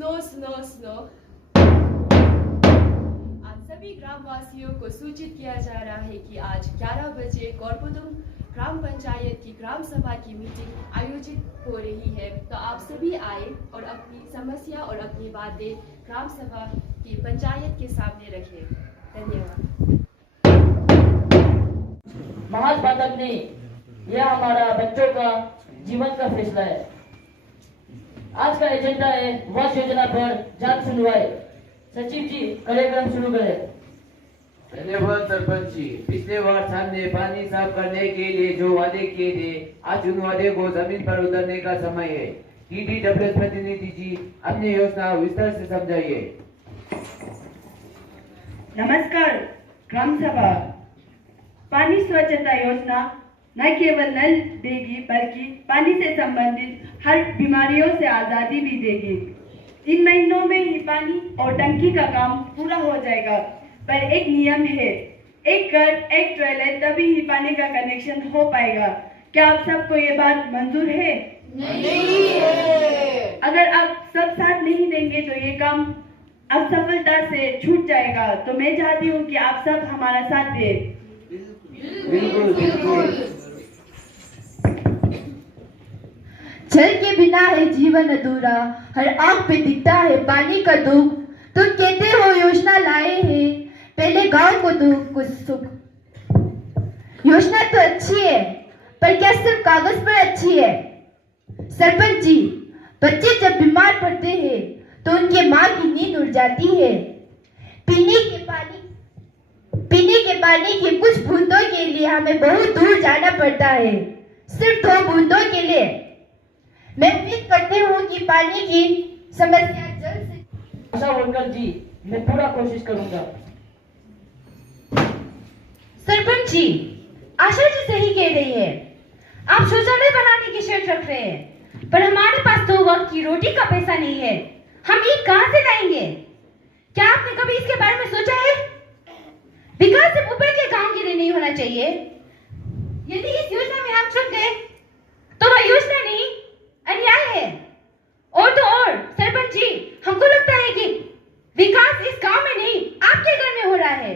Snow snow snow. आज सभी ग्रामवासियों को सूचित किया जा रहा है कि आज 11 बजे गौरपुदुम ग्राम पंचायत की ग्राम सभा की मीटिंग आयोजित हो रही है। तो आप सभी आए और अपनी समस्या और अपनी बातें ग्राम सभा की पंचायत के सामने रखें। धन्यवाद। महास्पादक ने यह हमारा बच्चों का जीवन का फैसला है। आज का एजेंडा है वर्ष योजना पर जांच सुनवाई। सचिव जी कार्यक्रम शुरू करें। धन्यवाद सरपंच जी। पिछले वर्ष हमने पानी साफ करने के लिए जो वादे किए थे, आज उन वादे को जमीन पर उतरने का समय है। TDWS प्रतिनिधि जी अपनी योजना विस्तार से समझाइए। नमस्कार ग्राम सभा। पानी स्वच्छता योजना न केवल नल देगी बल्कि पानी से संबंधित हर बीमारियों से आजादी भी देगी। 3 महीनों में ही पानी और टंकी का काम पूरा हो जाएगा, पर एक नियम है, एक घर एक टॉयलेट, तभी ही पानी का कनेक्शन हो पाएगा। क्या आप सबको ये बात मंजूर है? नहीं है। अगर आप सब साथ नहीं देंगे तो ये काम असफलता से छूट जाएगा। तो मैं चाहती हूँ कि आप सब हमारा साथ दें। बिल्कुल बिल्कुल। जल के बिना है जीवन अधूरा, हर आंख पे दिखता है पानी का दुख। तुम कहते हो योजना लाए हैं, पहले गांव को दो कुछ सुख। योजना तो अच्छी है, पर क्या सिर्फ कागज पर अच्छी है? सरपंच जी, बच्चे जब बीमार पड़ते हैं तो उनके माँ की नींद उड़ जाती है। पीने के पानी की कुछ बूंदों के लिए हमें बहुत दूर जाना पड़ता है, सिर्फ 2 बूंदों के लिए। मैं उम्मीद करती हूँ कि पानी की समस्या जल्द से। आशा वर्कर जी, मैं पूरा कोशिश करूंगा। सरपंच जी, आशा जी सही कह रही है। आप शौचालय बनाने की शर्त रख रहे हैं, पर हमारे पास 2 वक्त की रोटी का पैसा नहीं है। हम ईद कहाँ से लाएंगे? क्या आपने कभी इसके बारे में सोचा है? विकास सिर्फ ऊपर के गांव के लिए नहीं होना चाहिए। यदि इस योजना में हम छूट गए तो वह योजना नहीं, अन्याय है। और तो और सरपंच जी, हमको लगता है कि विकास इस गांव में नहीं, आपके घर में हो रहा है।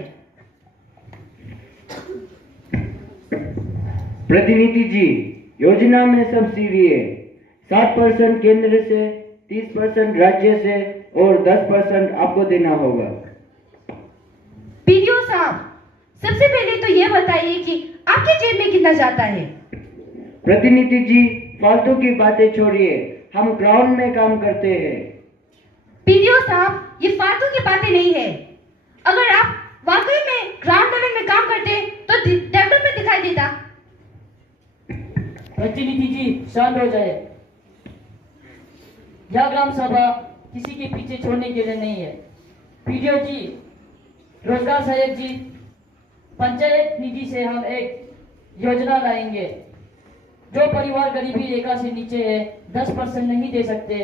प्रतिनिधि जी, योजना में सब्सिडी है। 7% केंद्र से, 30% राज्य से और 10% आपको देना होगा। पीडीओ साहब, सबसे पहले तो यह बताइए कि आपके जेब में कितना जाता है? प्रतिनिधि जी, फालतू की बातें छोड़िए, हम ग्राउंड में काम करते हैं। पीडीओ साहब, ये फालतू की बातें नहीं है। अगर आप वाकई में ग्राउंड लेवल में काम करते तो डेवलपमेंट दिखाई देता। प्रतिनिधि जी शांत हो जाए। यह ग्राम सभा किसी के पीछे छोड़ने के लिए नहीं है। पीडीओ जी, रोजगार सहायक जी, पंचायत निधि से हम एक योजना लाएंगे। जो परिवार गरीबी रेखा से नीचे है, 10% नहीं दे सकते,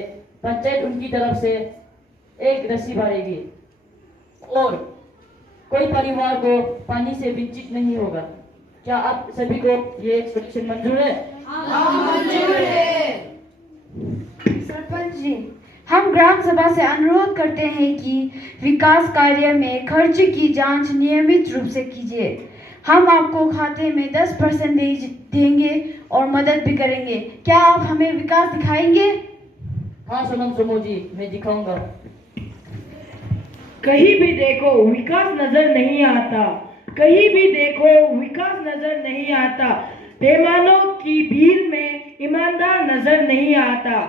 पंचायत उनकी तरफ से एक रस्सी भरेगी और कोई परिवार को पानी से वंचित नहीं होगा। क्या आप सभी को ये सोल्यूशन मंजूर है? मंजूर है। सरपंच जी, हम ग्राम सभा से अनुरोध करते हैं कि विकास कार्य में खर्च की जांच नियमित रूप से कीजिए। हम आपको खाते में 10% देंगे और मदद भी करेंगे। क्या आप हमें विकास दिखाएंगे? हाँ सोनम सोमो जी, मैं दिखाऊंगा। कहीं भी देखो विकास नजर नहीं आता, कहीं भी देखो विकास नजर नहीं आता। बेईमानों की भीड़ में ईमानदार नजर नहीं आता।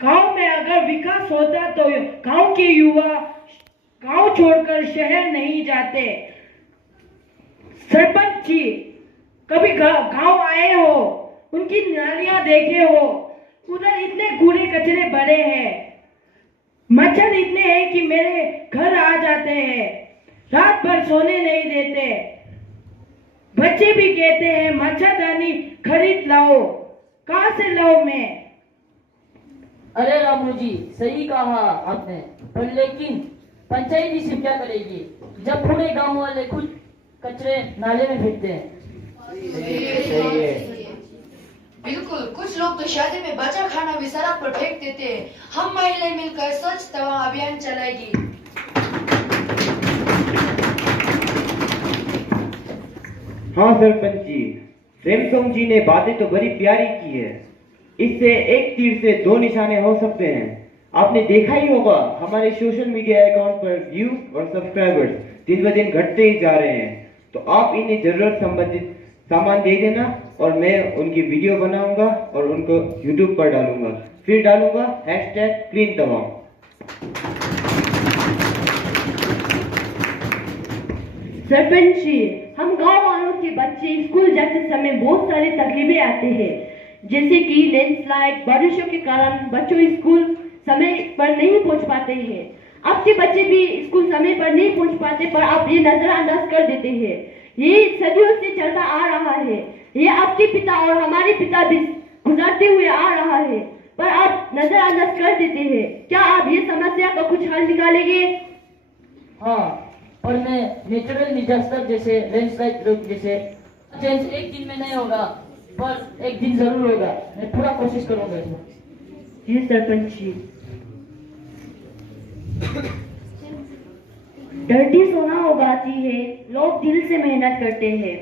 गांव में अगर विकास होता तो गांव के युवा गांव छोड़कर शहर नहीं जाते। सरपंच जी, कभी गांव आए हो, उनकी नालियां देखे हो, उधर इतने कूड़े कचरे भरे हैं, मच्छर इतने हैं कि मेरे घर आ जाते हैं, रात भर सोने नहीं देते। बच्चे भी कहते हैं मच्छरदानी खरीद लाओ। कहाँ से लाओ मैं? अरे रामू जी, सही कहा आपने, पर लेकिन पंचायत ही सिर्फ क्या करेगी जब पूरे गांव वाले खुद कचरे नाले में फेंकते हैं। सही है। बिल्कुल, कुछ लोग तो शादी में बचा खाना भी सड़क पर फेंक फेंक देते हैं। हम महिलाएं मिलकर स्वच्छ तवा अभियान चलाएगी। हाँ सरपंच जी, प्रेमचंद जी ने बातें तो बड़ी प्यारी की है। इससे एक तीर से दो निशाने हो सकते हैं। आपने देखा ही होगा हमारे सोशल मीडिया अकाउंट पर व्यूज और सब्सक्राइबर्स दिन ब दिन घटते ही जा रहे हैं। तो आप इन्हें जरूरत संबंधित सामान दे देना और मैं उनकी वीडियो बनाऊंगा और उनको YouTube पर डालूंगा। फिर डालूंगा #CleanTawa। सरपंच जी, हम गांव वालों के बच्चे स्कूल जाते समय बहुत सारे तकलीफें आते हैं, जैसे कि लैंडस्लाइड, बारिशों के कारण बच्चों स्कूल समय पर नहीं पहुंच पाते हैं। आपके बच्चे भी स्कूल समय पर नहीं पहुंच पाते, पर आप ये नजरअंदाज कर देते हैं। ये सदियों से चलता आ रहा है। ये आपके पिता और हमारे पिता भी गुजरते हुए आ रहा है, पर आप नजरअंदाज कर देते हैं। क्या आप ये समस्या का कुछ हल निकालेंगे? हाँ, और मैं नेचुरल डिजास्टर जैसे लैंडस्लाइड जैसे चेंज एक दिन में नहीं होगा, पर एक दिन जरूर होगा। मैं पूरा कोशिश करूंगा इसमें। जी सरपंच जी। धरती सोना उगाती है, लोग दिल से मेहनत करते हैं,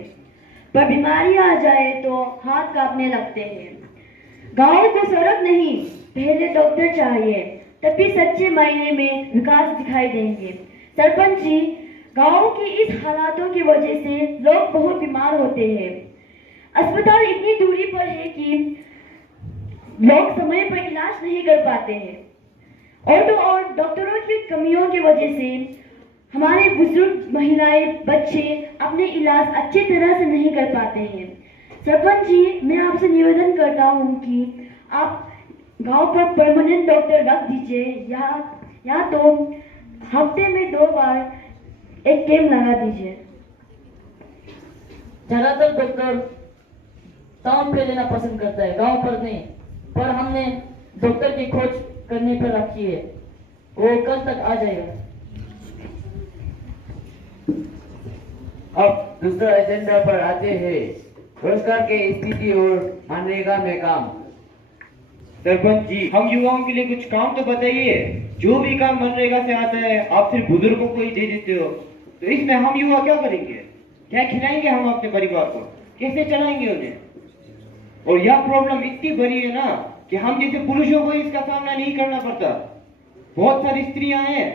पर बीमारी आ जाए तो हाथ कांपने लगते हैं। गाँव को सड़क नहीं, पहले डॉक्टर चाहिए, तभी सच्चे मायने में विकास दिखाई देंगे। सरपंच जी, गाँव की इस हालातों की वजह से लोग बहुत बीमार होते हैं। अस्पताल इतनी दूरी पर है कि लोग समय पर इलाज नहीं कर पाते हैं, और तो और डॉक्टरों की कमियों की वजह से हमारे बुजुर्ग महिलाएं, बच्चे अपने इलाज अच्छे तरह से नहीं कर पाते हैं। सरपंच जी, मैं आपसे निवेदन करता हूं कि आप गांव पर परमानेंट डॉक्टर रख दीजिए, या तो हफ्ते में 2 बार एक कैंप लगा दीजिए। ज्यादातर डॉक्टर टाउन पे लेना पसंद करता है, गांव पर नहीं। पर हमने डॉक्टर की खोज करने पर रखी है, वो कल तक आ जाएगा। अब दूसरा एजेंडा पर आते हैं, रोजगार के स्थिति और मनरेगा में काम। सरपंच जी, हम युवाओं के लिए कुछ काम तो बताइए। जो भी काम मनरेगा से आता है आप सिर्फ बुजुर्गों को ही दे देते हो, तो इसमें हम युवा क्या करेंगे? क्या खिलाएंगे हम अपने परिवार को? कैसे चलाएंगे उन्हें? और यह प्रॉब्लम इतनी बड़ी है ना कि हम जैसे पुरुषों को इसका सामना नहीं करना पड़ता। बहुत सारी स्त्रियां हैं,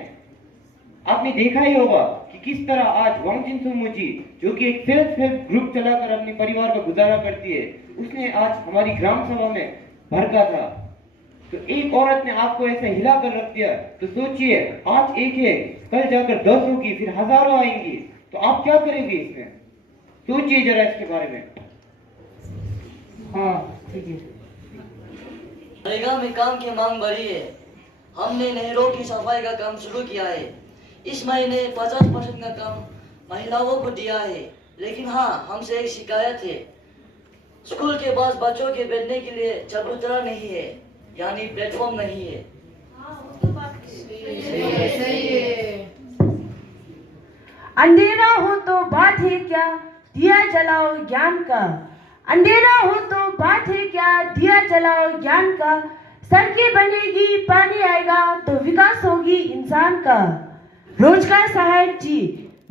आपने देखा ही होगा कि किस तरह आज वांगचिन सुमुची, जो कि एक सेल्फ हेल्प ग्रुप चलाकर अपने परिवार का गुजारा करती है, उसने आज हमारी ग्राम सभा में भड़का था। तो एक औरत ने आपको ऐसे हिला कर रख दिया, तो सोचिए, आज एक है, कल जाकर 10 होगी, फिर हजारों आएंगी, तो आप क्या करेंगे इसमें? सोचिए जरा इसके बारे में। हाँ ठीक है। मनरेगा में काम की मांग बढ़ी है। हमने नहरों की सफाई का काम शुरू किया है। इस महीने 50% का काम महिलाओं को दिया है। लेकिन हाँ, हमसे एक शिकायत है, स्कूल के पास बच्चों के बैठने के लिए चबूतरा नहीं है, यानी प्लेटफॉर्म नहीं है। अंधेरा हो तो बात है क्या, दिया जलाओ ज्ञान का। अंधेरा हो तो बात है क्या, दिया जलाओ ज्ञान का। सड़कें बनेगी, पानी आएगा, तो विकास होगी इंसान का। रोजगार सहायक जी,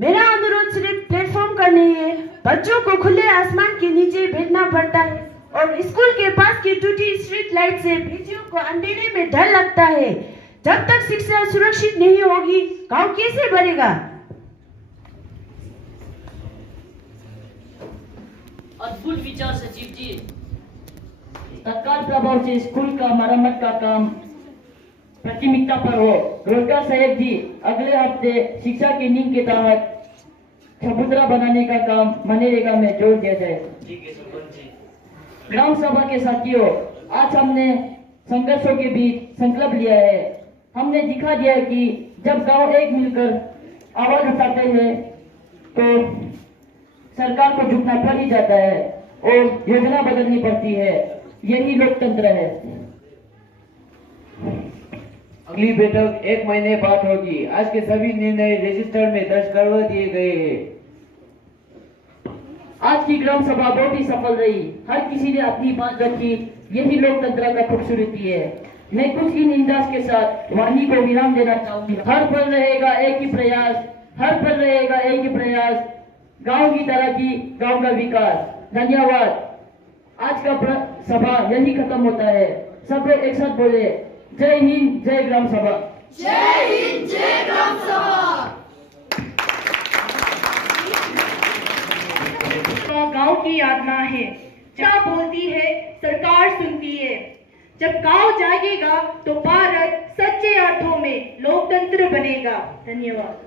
मेरा अनुरोध सिर्फ प्लेटफॉर्म का नहीं है। बच्चों को खुले आसमान के नीचे बैठना पड़ता है, और स्कूल के पास की टूटी स्ट्रीट लाइट से बच्चों को अंधेरे में डर लगता है। जब तक शिक्षा सुरक्षित नहीं होगी, गांव कैसे बढ़ेगा? अद्भुत विचार सचिव जी। तत्काल प्रभाव से स्कूल का मरम्मत का काम प्राथमिकता पर हो। रोजगार सहायक जी, अगले हफ्ते शिक्षा की नींव के तहत चबूतरा बनाने का काम मनरेगा में जोड़ दिया जाए। ठीक है सरपंच जी। ग्राम सभा के साथियों, आज हमने संघर्षों के बीच संकल्प लिया है। हमने दिखा दिया है कि जब गांव एक मिलकर आवाज उठाते हैं तो सरकार को झुकना पड़ ही जाता है और योजना बदलनी पड़ती है। यही लोकतंत्र है। अगली बैठक 1 महीने बाद होगी। आज के सभी निर्णय रजिस्टर में दर्ज करवा दिए गए हैं। आज की ग्राम सभा बहुत ही सफल रही। हर किसी ने अपनी बात रखी। यही लोकतंत्र का खूबसूरती है। मैं कुछ इन इंदाज के साथ वाणी को विराम देना चाहूंगा। हर पल रहेगा एक ही प्रयास, हर पल रहेगा एक ही प्रयास, गांव की तरक्की, गांव का विकास। धन्यवाद। आज का सभा यही खत्म होता है। सब लोग एक साथ बोले, जय हिंद, जय ग्राम सभा। जय हिंद, जय ग्राम सभा। गांव की आत्मा है, क्या बोलती है सरकार सुनती है। जब गांव जागेगा तो भारत सच्चे अर्थों में लोकतंत्र बनेगा। धन्यवाद।